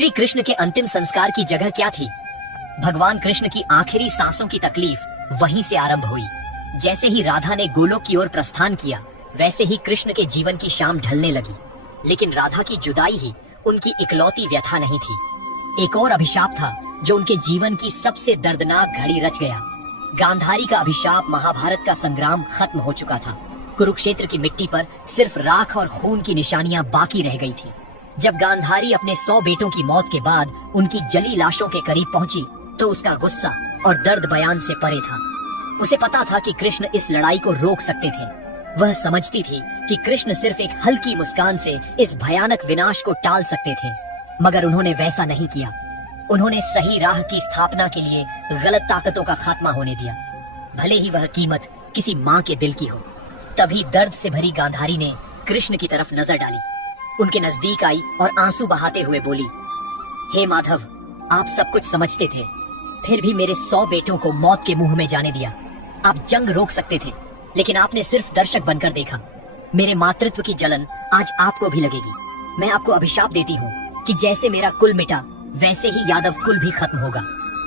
श्री कृष्ण के अंतिम संस्कार की जगह क्या थी? भगवान कृष्ण की आखिरी सांसों की तकलीफ वहीं से आरंभ हुई। जैसे ही राधा ने गोलोक की ओर प्रस्थान किया, वैसे ही कृष्ण के जीवन की शाम ढलने लगी। लेकिन राधा की जुदाई ही उनकी इकलौती व्यथा नहीं थी। एक और अभिशाप था जो उनके जीवन की सबसे दर्दनाक घड़ी रच गया। गांधारी का अभिशाप महाभारत का संग्राम खत्म हो चुका था। कुरुक्षेत्र की मिट्टी पर सिर्फ राख और खून की निशानियां बाकी रह गई थी। जब गांधारी अपने 100 बेटों की मौत के बाद उनकी जली लाशों के करीब पहुंची, तो उसका गुस्सा और दर्द बयान से परे था। उसे पता था कि कृष्ण इस लड़ाई को रोक सकते थे। वह समझती थी कि कृष्ण सिर्फ एक हल्की मुस्कान से इस भयानक विनाश को टाल सकते थे, मगर उन्होंने वैसा नहीं किया। उन्होंने सही राह की स्थापना के लिए गलत ताकतों का खात्मा होने दिया, भले ही वह कीमत किसी माँ के दिल की हो। तभी दर्द से भरी गांधारी ने कृष्ण की तरफ नजर डाली, उनके नजदीक आई और आंसू बहाते हुए बोली, हे माधव, आप सब कुछ समझते थे, फिर भी मेरे 100 बेटों को मौत के मुंह में जाने दिया। आप जंग रोक सकते थे, लेकिन आपने सिर्फ दर्शक बनकर देखा। मेरे मातृत्व की जलन आज आपको भी लगेगी। मैं आपको अभिशाप देती हूँ कि जैसे मेरा कुल मिटा, वैसे ही यादव कुल भी खत्म होगा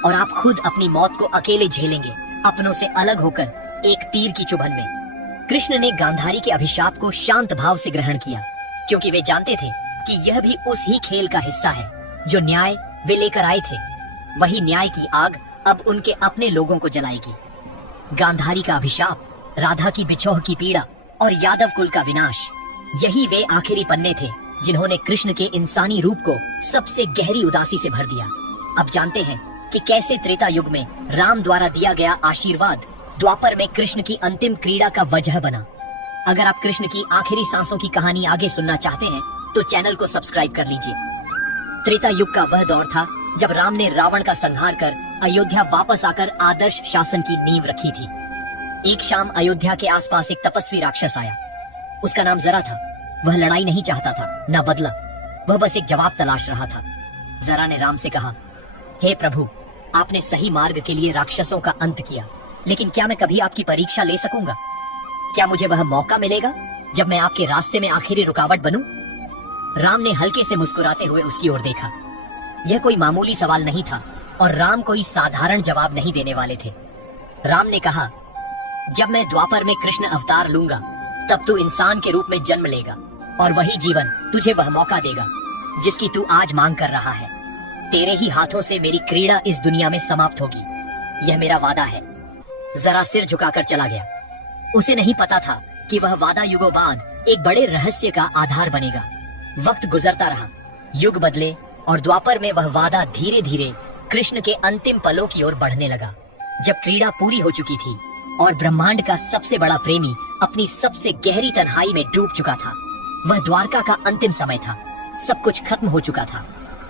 और आप खुद अपनी मौत को अकेले झेलेंगे, अपनों से अलग होकर एक तीर की चुभन में। कृष्ण ने गांधारी के अभिशाप को शांत भाव से ग्रहण किया, क्योंकि वे जानते थे कि यह भी उस ही खेल का हिस्सा है जो न्याय वे लेकर आए थे। वही न्याय की आग अब उनके अपने लोगों को जलाएगी। गांधारी का अभिशाप, राधा की बिछोह की पीड़ा और यादव कुल का विनाश, यही वे आखिरी पन्ने थे जिन्होंने कृष्ण के इंसानी रूप को सबसे गहरी उदासी से भर दिया। अब जानते हैं कि कैसे त्रेता युग में राम द्वारा दिया गया आशीर्वाद द्वापर में कृष्ण की अंतिम क्रीड़ा का वजह बना। अगर आप कृष्ण की आखिरी सांसों की कहानी आगे सुनना चाहते हैं तो चैनल को सब्सक्राइब कर लीजिए। त्रेता युग का वह दौर था जब राम ने रावण का संहार कर अयोध्या वापस आकर आदर्श शासन की नींव रखी थी। एक शाम अयोध्या के आसपास एक तपस्वी राक्षस आया। उसका नाम जरा था। वह लड़ाई नहीं चाहता था, न बदला। वह बस एक जवाब तलाश रहा था। जरा ने राम से कहा, हे प्रभु, आपने सही मार्ग के लिए राक्षसों का अंत किया, लेकिन क्या मैं कभी आपकी परीक्षा ले सकूंगा? क्या मुझे वह मौका मिलेगा जब मैं आपके रास्ते में आखिरी रुकावट बनूं? राम ने हल्के से मुस्कुराते हुए उसकी ओर देखा। यह कोई मामूली सवाल नहीं था और राम कोई साधारण जवाब नहीं देने वाले थे। राम ने कहा, जब मैं द्वापर में कृष्ण अवतार लूंगा, तब तू इंसान के रूप में जन्म लेगा और वही जीवन तुझे वह मौका देगा जिसकी तू आज मांग कर रहा है। तेरे ही हाथों से मेरी क्रीड़ा इस दुनिया में समाप्त होगी, यह मेरा वादा है। जरा सिर झुकाकर चला गया। उसे नहीं पता था कि वह वादा युगों बाद एक बड़े रहस्य का आधार बनेगा। वक्त गुजरता रहा, युग बदले और द्वापर में वह वादा धीरे धीरे कृष्ण के अंतिम पलों की ओर बढ़ने लगा। जब क्रीड़ा पूरी हो चुकी थी और ब्रह्मांड का सबसे बड़ा प्रेमी अपनी सबसे गहरी तन्हाई में डूब चुका था, वह द्वारका का अंतिम समय था। सब कुछ खत्म हो चुका था।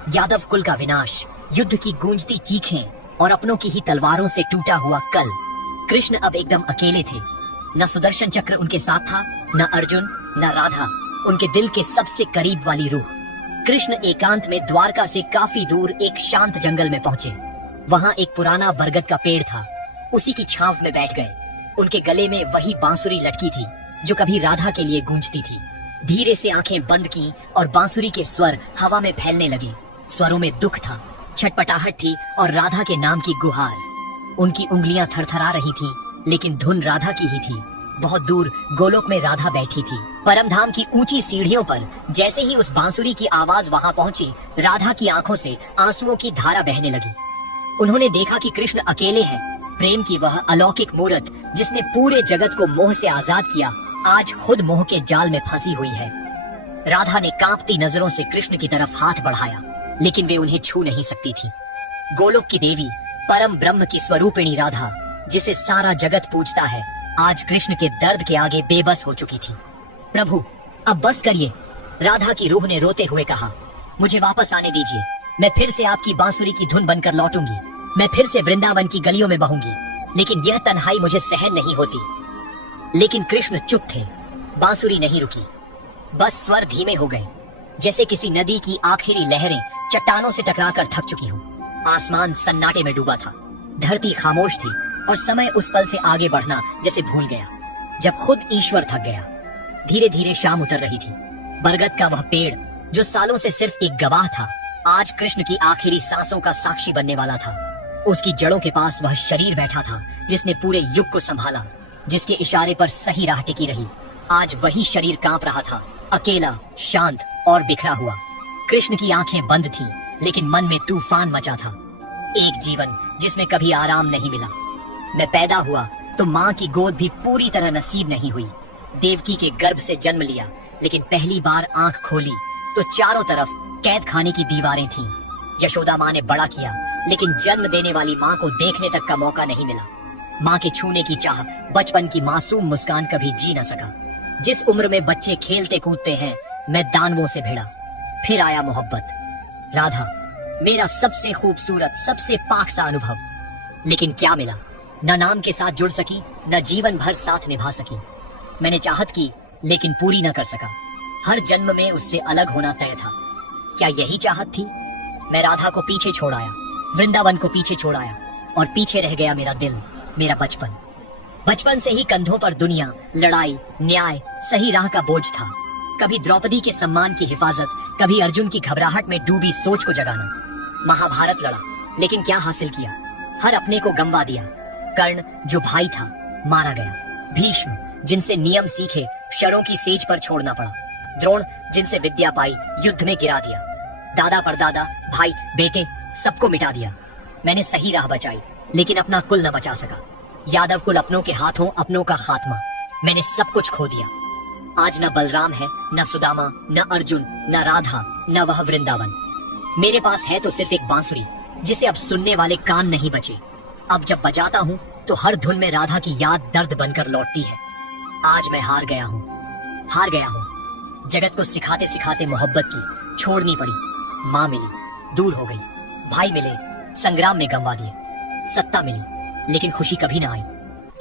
यादव कुल का विनाश, युद्ध की गूंजती चीखें और अपनों की ही तलवारों से टूटा हुआ कल। कृष्ण अब एकदम अकेले थे। न सुदर्शन चक्र उनके साथ था, न अर्जुन, न राधा, उनके दिल के सबसे करीब वाली रूह। कृष्ण एकांत में द्वारका से काफी दूर एक शांत जंगल में पहुंचे। वहाँ एक पुराना बरगद का पेड़ था। उसी की छांव में बैठ गए। उनके गले में वही बांसुरी लटकी थी जो कभी राधा के लिए गूंजती थी। धीरे से आंखें बंद की और बांसुरी के स्वर हवा में फैलने लगे। स्वरों में दुख था, छटपटाहट थी और राधा के नाम की गुहार। उनकी उंगलियां थरथरा रही थीं, लेकिन धुन राधा की ही थी। बहुत दूर गोलोक में राधा बैठी थी। परमधाम की ऊंची सीढ़ियों पर जैसे ही उस बांसुरी की आवाज वहां पहुंची, राधा की आंखों से आंसुओं की धारा बहने लगी। उन्होंने देखा कि कृष्ण अकेले हैं। प्रेम की वह अलौकिक मूरत जिसने पूरे जगत को मोह से आजाद किया, आज खुद मोह के जाल में फंसी हुई है। राधा ने कांपती नजरों से कृष्ण की तरफ हाथ बढ़ाया, लेकिन वे उन्हें छू नहीं सकती थी। गोलोक की देवी, परम ब्रह्म की स्वरूपिणी राधा, जिसे सारा जगत पूजता है, आज कृष्ण के दर्द के आगे बेबस हो चुकी थी। प्रभु, अब बस करिए, राधा की रूह ने रोते हुए कहा। मुझे वापस आने दीजिए। मैं फिर से आपकी बांसुरी की धुन बनकर लौटूंगी। मैं फिर से वृंदावन की गलियों में बहूंगी, लेकिन यह तन्हाई मुझे सहन नहीं होती। लेकिन कृष्ण चुप थे। बांसुरी नहीं रुकी। बस स्वर धीमे हो गए, जैसे किसी नदी की आखिरी लहरें चट्टानों से टकराकर थक चुकी हों। आसमान सन्नाटे में डूबा था। धरती खामोश थी और समय उस पल से आगे बढ़ना जैसे भूल गया जब खुद ईश्वर थक गया। धीरे धीरे शाम उतर रही थी। बरगद का वह पेड़ जो सालों से सिर्फ एक गवाह था, आज कृष्ण की आखिरी सांसों का साक्षी बनने वाला था। उसकी जड़ों के पास वह शरीर बैठा था जिसने पूरे युग को संभाला, जिसके इशारे पर सही राह टिकी रही। आज वही शरीर कांप रहा था, अकेला, शांत और बिखरा हुआ। कृष्ण की आंखें बंद थीं, लेकिन मन में तूफान मचा था। एक जीवन जिसमें कभी आराम नहीं मिला। मैं पैदा हुआ तो माँ की गोद भी पूरी तरह नसीब नहीं हुई। देवकी के गर्भ से जन्म लिया, लेकिन पहली बार आंख खोली तो चारों तरफ कैद खाने की दीवारें थीं। यशोदा माँ ने बड़ा किया, लेकिन जन्म देने वाली माँ को देखने तक का मौका नहीं मिला। माँ के छूने की चाह, बचपन की मासूम मुस्कान कभी जी न सका। जिस उम्र में बच्चे खेलते कूदते हैं, मैं दानवों से भिड़ा। फिर आया मोहब्बत, राधा, मेरा सबसे खूबसूरत, सबसे पाक सा अनुभव। लेकिन क्या मिला? न नाम के साथ जुड़ सकी, न जीवन भर साथ निभा सकी। मैंने चाहत की, लेकिन पूरी न कर सका। हर जन्म में उससे अलग होना तय था। क्या यही चाहत थी? मैं राधा को पीछे छोड़ आया, वृंदावन को पीछे छोड़ आया, और पीछे रह गया मेरा दिल, मेरा बचपन। बचपन से ही कंधों पर दुनिया, लड़ाई, न्याय, सही राह का बोझ था। कभी द्रौपदी के सम्मान की हिफाजत, कभी अर्जुन की घबराहट में डूबी सोच को जगाना। महाभारत लड़ा, लेकिन क्या हासिल किया? हर अपने को गंवा दिया। कर्ण, जो भाई था, मारा गया। भीष्म, जिनसे नियम सीखे, शरों की सेज पर छोड़ना पड़ा। द्रोण, जिनसे विद्या पाई, युद्ध में गिरा दिया। दादा परदादा, भाई बेटे, सबको मिटा दिया। मैंने सही राह बचाई, लेकिन अपना कुल न बचा सका। यादव कुल अपनों के हाथों, अपनों का खात्मा। मैंने सब कुछ खो दिया। आज न बलराम है, न सुदामा, न अर्जुन, न राधा, न वह वृंदावन। मेरे पास है तो सिर्फ एक बांसुरी, जिसे अब सुनने वाले कान नहीं बचे। अब जब बजाता हूँ तो हर धुन में राधा की याद दर्द बनकर लौटती है। आज मैं हार गया हूँ, हार गया हूँ। जगत को सिखाते सिखाते मोहब्बत की छोड़नी पड़ी। माँ मिली, दूर हो गई। भाई मिले, संग्राम में गंवा दिए। सत्ता मिली, लेकिन खुशी कभी ना आई।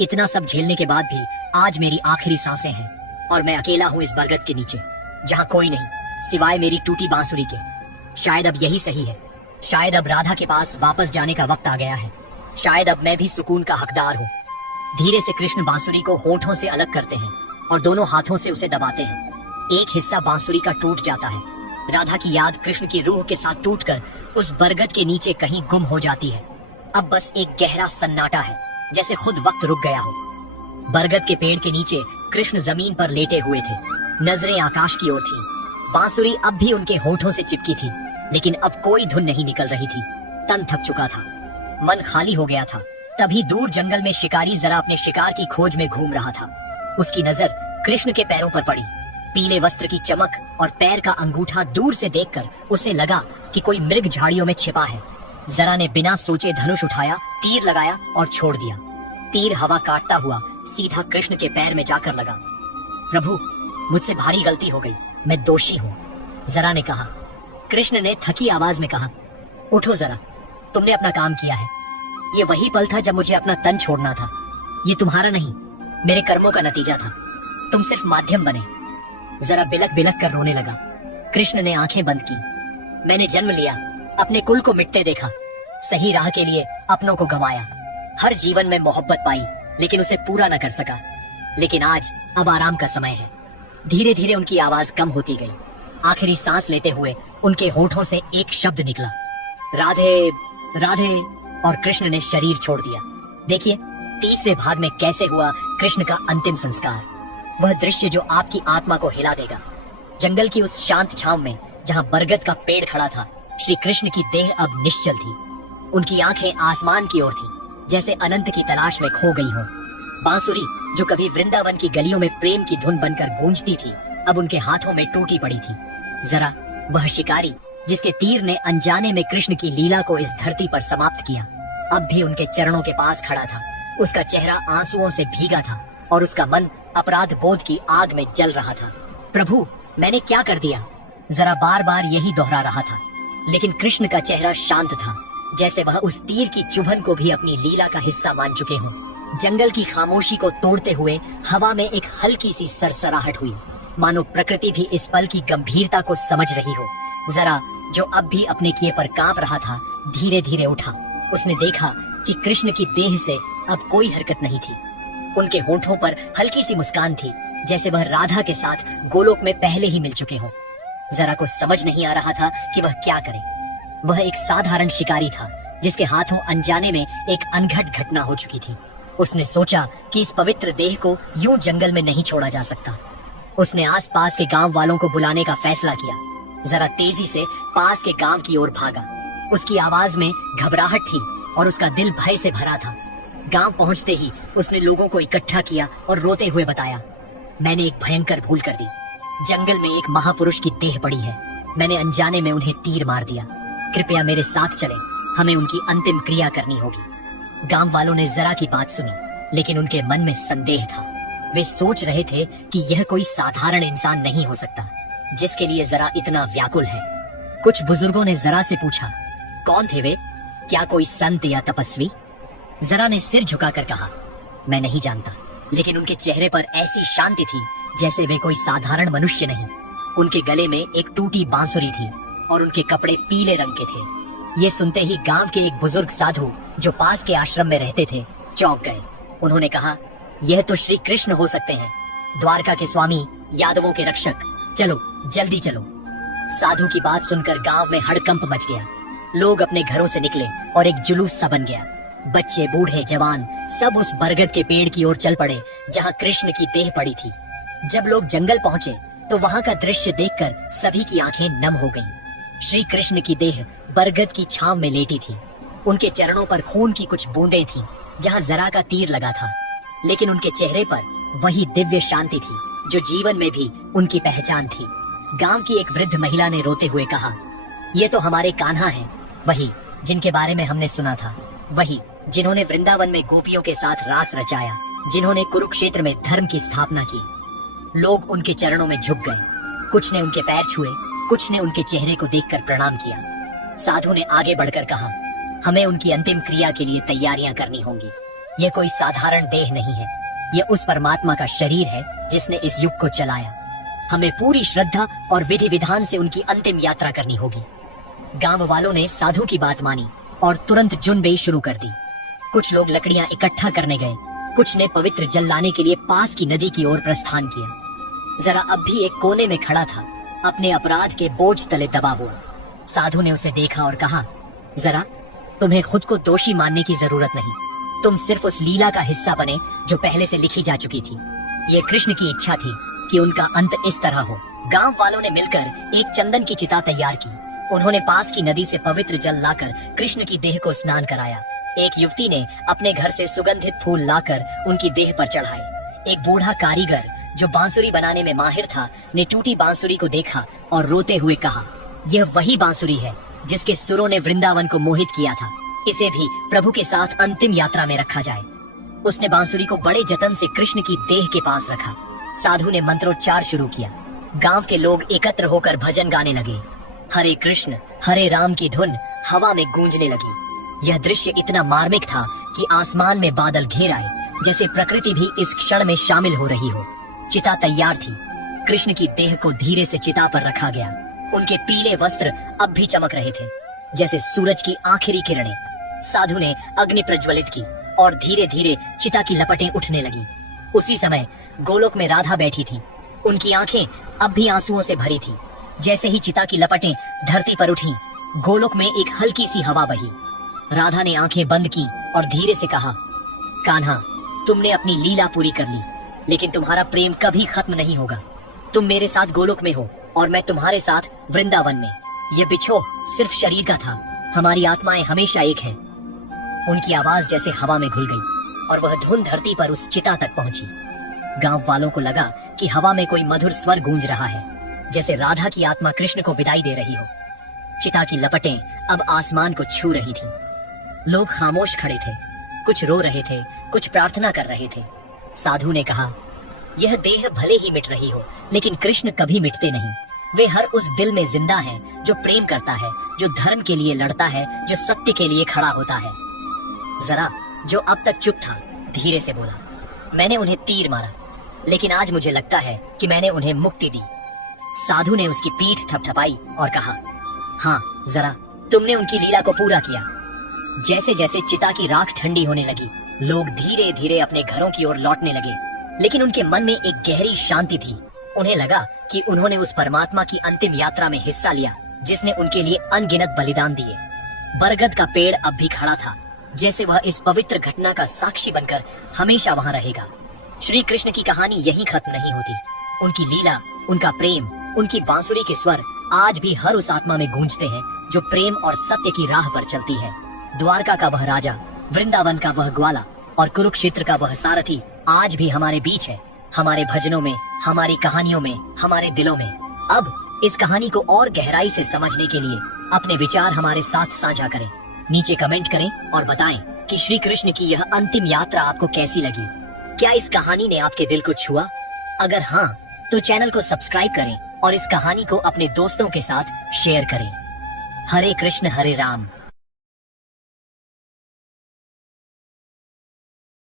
इतना सब झेलने के बाद भी आज मेरी आखिरी सांसें हैं, और मैं अकेला हूँ इस बरगद के नीचे, जहाँ कोई नहीं सिवाय मेरी टूटी बांसुरी के। शायद अब यही सही है। शायद अब राधा के पास वापस जाने का वक्त आ गया है। शायद अब मैं भी सुकून का हकदार हूँ। धीरे से कृष्ण बांसुरी को होठों से अलग करते हैं और दोनों हाथों से उसे दबाते हैं। एक हिस्सा बांसुरी का टूट जाता है। राधा की याद कृष्ण की रूह के साथ टूटकर उस बरगद के नीचे कहीं गुम हो जाती है। अब बस एक गहरा सन्नाटा है, जैसे खुद वक्त रुक गया हो। बरगद के पेड़ के नीचे कृष्ण जमीन पर लेटे हुए थे, नजरें आकाश की ओर थी। बांसुरी अब भी उनके होठों से चिपकी थी, लेकिन अब कोई धुन नहीं निकल रही थी। तन थक चुका था, मन खाली हो गया था। तभी दूर जंगल में शिकारी जरा अपने शिकार की खोज में घूम रहा था। उसकी नजर कृष्ण के पैरों पर पड़ी। पीले वस्त्र की चमक और पैर का अंगूठा दूर से देखकर उसे लगा कि कोई मृग झाड़ियों में छिपा है। जरा ने बिना सोचे धनुष उठाया, तीर लगाया और छोड़ दिया। तीर हवा काटता हुआ सीधा कृष्ण के पैर में जाकर लगा। प्रभु, मुझसे भारी गलती हो गई, मैं दोषी हूँ, जरा ने कहा। कृष्ण ने थकी आवाज में कहा, उठो जरा, तुमने अपना काम किया है। ये वही पल था जब मुझे अपना तन छोड़ना था। ये तुम्हारा नहीं, मेरे कर्मों का नतीजा था। तुम सिर्फ माध्यम बने। जरा बिलक बिलक कर रोने लगा। कृष्ण ने आंखें बंद की। मैंने जन्म लिया, अपने कुल को मिटते देखा, सही राह के लिए अपनों को गंवाया। हर जीवन में मोहब्बत पाई, लेकिन उसे पूरा न कर सका। लेकिन आज अब आराम का समय है। धीरे धीरे उनकी आवाज कम होती गई। आखिरी सांस लेते हुए उनके होठों से एक शब्द निकला, राधे राधे, और कृष्ण ने शरीर छोड़ दिया। देखिए तीसरे भाग में कैसे हुआ कृष्ण का अंतिम संस्कार। वह दृश्य जो आपकी आत्मा को हिला देगा। जंगल की उस शांत छांव में जहां बरगद का पेड़ खड़ा था, श्री कृष्ण की देह अब निश्चल थी। उनकी आंखें आसमान की ओर थी, जैसे अनंत की तलाश में खो गई हों। बांसुरी जो कभी वृंदावन की गलियों में प्रेम की धुन बनकर गूंजती थी, अब उनके हाथों में टूटी पड़ी थी। जरा वह शिकारी जिसके तीर ने अनजाने में कृष्ण की लीला को इस धरती पर समाप्त किया, अब भी उनके चरणों के पास खड़ा था। उसका चेहरा आंसुओं से भीगा था और उसका मन अपराध बोध की आग में जल रहा था। प्रभु, मैंने क्या कर दिया? जरा बार बार यही दोहरा रहा था। लेकिन कृष्ण का चेहरा शांत था, जैसे वह उस तीर की चुभन को भी अपनी लीला का हिस्सा मान चुके हों। जंगल की खामोशी को तोड़ते हुए हवा में एक हल्की सी सरसराहट हुई, मानो प्रकृति भी इस पल की गंभीरता को समझ रही हो। जरा जो अब भी अपने किए पर कांप रहा था, धीरे धीरे उठा। उसने देखा कि कृष्ण की देह से अब कोई हरकत नहीं थी। उनके होठों पर हल्की सी मुस्कान थी, जैसे वह राधा के साथ गोलोक में पहले ही मिल चुके हों। जरा को समझ नहीं आ रहा था कि वह क्या करे। वह एक साधारण शिकारी था जिसके हाथों अनजाने में एक अनघट घटना हो चुकी थी। उसने सोचा कि इस पवित्र देह को यूं जंगल में नहीं छोड़ा जा सकता। उसने आसपास के गांव वालों को बुलाने का फैसला किया। जरा तेजी से पास के गांव की ओर भागा। उसकी आवाज में घबराहट थी और उसका दिल भय से भरा था। गांव पहुंचते ही उसने लोगों को इकट्ठा किया और रोते हुए बताया, मैंने एक भयंकर भूल कर दी। जंगल में एक महापुरुष की देह पड़ी है। मैंने अनजाने में उन्हें तीर मार दिया। कृपया मेरे साथ चलें, हमें उनकी अंतिम क्रिया करनी होगी। गांव वालों ने जरा की बात सुनी, लेकिन उनके मन में संदेह था। वे सोच रहे थे कि यह कोई साधारण इंसान नहीं हो सकता जिसके लिए जरा इतना व्याकुल है। कुछ बुजुर्गों ने जरा से पूछा, कौन थे वे? क्या कोई संत या तपस्वी? जरा ने सिर झुकाकर कहा, मैं नहीं जानता, लेकिन उनके चेहरे पर ऐसी शांति थी जैसे वे कोई साधारण मनुष्य नहीं। उनके गले में एक टूटी बांसुरी थी और उनके कपड़े पीले रंग के थे। ये सुनते ही गांव के एक बुजुर्ग साधु जो पास के आश्रम में रहते थे चौंक गए। उन्होंने कहा, यह तो श्री कृष्ण हो सकते हैं, द्वारका के स्वामी, यादवों के रक्षक। चलो जल्दी चलो। साधु की बात सुनकर गांव में हड़कंप मच गया। लोग अपने घरों से निकले और एक जुलूस सा बन गया। बच्चे, बूढ़े, जवान सब उस बरगद के पेड़ की ओर चल पड़े जहां कृष्ण की देह पड़ी थी। जब लोग जंगल पहुंचे तो वहां का दृश्य देखकर सभी की आंखें नम हो गईं। श्री कृष्ण की देह बरगद की छांव में लेटी थी। उनके चरणों पर खून की कुछ बूंदें थीं, जहां जरा का तीर लगा था, लेकिन उनके चेहरे पर वही दिव्य शांति थी जो जीवन में भी उनकी पहचान थी। गांव की एक वृद्ध महिला ने रोते हुए कहा, ये तो हमारे कान्हा हैं, वही जिनके बारे में हमने सुना था, वही जिन्होंने वृंदावन में गोपियों के साथ रास रचाया, जिन्होंने कुरुक्षेत्र में धर्म की स्थापना की। लोग उनके चरणों में झुक गए। कुछ ने उनके पैर छुए, कुछ ने उनके चेहरे को देखकर प्रणाम किया। साधु ने आगे बढ़कर कहा, हमें उनकी अंतिम क्रिया के लिए तैयारियां करनी होंगी। यह कोई साधारण देह नहीं है, यह उस परमात्मा का शरीर है जिसने इस युग को चलाया। हमें पूरी श्रद्धा और विधि विधान से उनकी अंतिम यात्रा करनी होगी। गांव वालों ने साधु की बात मानी और तुरंत जुनबेई शुरू कर दी। कुछ लोग लकड़ियां इकट्ठा करने गए, कुछ ने पवित्र जल लाने के लिए पास की नदी की ओर प्रस्थान किया। जरा अब भी एक कोने में खड़ा था, अपने अपराध के बोझ तले दबा हुआ। साधु ने उसे देखा और कहा, जरा तुम्हें खुद को दोषी मानने की जरूरत नहीं। तुम सिर्फ उस लीला का हिस्सा बने जो पहले से लिखी जा चुकी थी। ये कृष्ण की इच्छा थी कि उनका अंत इस तरह हो। गांव वालों ने मिलकर एक चंदन की चिता तैयार की। उन्होंने पास की नदी से पवित्र जल लाकर कृष्ण की देह को स्नान कराया। एक युवती ने अपने घर से सुगंधित फूल लाकर उनकी देह पर चढ़ाए। एक बूढ़ा कारीगर जो बांसुरी बनाने में माहिर था ने टूटी बांसुरी को देखा और रोते हुए कहा, यह वही बांसुरी है जिसके सुरों ने वृंदावन को मोहित किया था। इसे भी प्रभु के साथ अंतिम यात्रा में रखा जाए। उसने बांसुरी को बड़े जतन से कृष्ण की देह के पास रखा। साधु ने मंत्रोच्चार शुरू किया। गांव के लोग एकत्र होकर भजन गाने लगे। हरे कृष्ण हरे राम की धुन हवा में गूंजने लगी। यह दृश्य इतना मार्मिक था कि आसमान में बादल घेर आए, जैसे प्रकृति भी इस क्षण में शामिल हो रही हो। चिता तैयार थी। कृष्ण की देह को धीरे से चिता पर रखा गया। उनके पीले वस्त्र अब भी चमक रहे थे जैसे सूरज की आखिरी किरणें। साधु ने अग्नि प्रज्वलित की और धीरे धीरे चिता की लपटें उठने लगी। उसी समय गोलोक में राधा बैठी थी। उनकी आंखें अब भी आंसुओं से भरी थी। जैसे ही चिता की लपटें धरती पर उठी, गोलोक में एक हल्की सी हवा बही। राधा ने आंखें बंद की और धीरे से कहा, कान्हा, तुमने अपनी लीला पूरी कर ली, लेकिन तुम्हारा प्रेम कभी खत्म नहीं होगा। तुम मेरे साथ गोलोक में हो और मैं तुम्हारे साथ वृंदावन में। ये बिछोह सिर्फ शरीर का था, हमारी आत्माएं हमेशा एक हैं। उनकी आवाज जैसे हवा में घुल गई और वह धुन धरती पर उस चिता तक पहुंची। गांव वालों को लगा कि हवा में कोई मधुर स्वर गूंज रहा है, जैसे राधा की आत्मा कृष्ण को विदाई दे रही हो। चिता की लपटें अब आसमान को छू रही थीं। लोग खामोश खड़े थे, कुछ रो रहे थे, कुछ प्रार्थना कर रहे थे। साधु ने कहा, यह देह भले ही मिट रही हो, लेकिन कृष्ण कभी मिटते नहीं। वे हर उस दिल में जिंदा हैं जो प्रेम करता है, जो धर्म के लिए लड़ता है, जो सत्य के लिए खड़ा होता है। जरा जो अब तक चुप था धीरे से बोला, मैंने उन्हें तीर मारा, लेकिन आज मुझे लगता है कि मैंने उन्हें मुक्ति दी। साधु ने उसकी पीठ थपथपाई और कहा, हाँ, जरा तुमने उनकी लीला को पूरा किया। जैसे जैसे चिता की राख ठंडी होने लगी, लोग धीरे धीरे अपने घरों की ओर लौटने लगे, लेकिन उनके मन में एक गहरी शांति थी। उन्हें लगा कि उन्होंने उस परमात्मा की अंतिम यात्रा में हिस्सा लिया जिसने उनके लिए अनगिनत बलिदान दिए। बरगद का पेड़ अब भी खड़ा था, जैसे वह इस पवित्र घटना का साक्षी बनकर हमेशा वहां रहेगा। श्री कृष्ण की कहानी यहीं खत्म नहीं होती। उनकी लीला, उनका प्रेम, उनकी बांसुरी के स्वर आज भी हर उस आत्मा में गूंजते हैं जो प्रेम और सत्य की राह पर चलती है। द्वारका का वह राजा, वृंदावन का वह ग्वाला और कुरुक्षेत्र का वह सारथी आज भी हमारे बीच है, हमारे भजनों में, हमारी कहानियों में, हमारे दिलों में। अब इस कहानी को और गहराई से समझने के लिए अपने विचार हमारे साथ साझा करें। नीचे कमेंट करें और बताएं कि श्री कृष्ण की यह अंतिम यात्रा आपको कैसी लगी। क्या इस कहानी ने आपके दिल को छुआ? अगर हाँ, तो चैनल को सब्सक्राइब करें और इस कहानी को अपने दोस्तों के साथ शेयर करें। हरे कृष्ण हरे राम।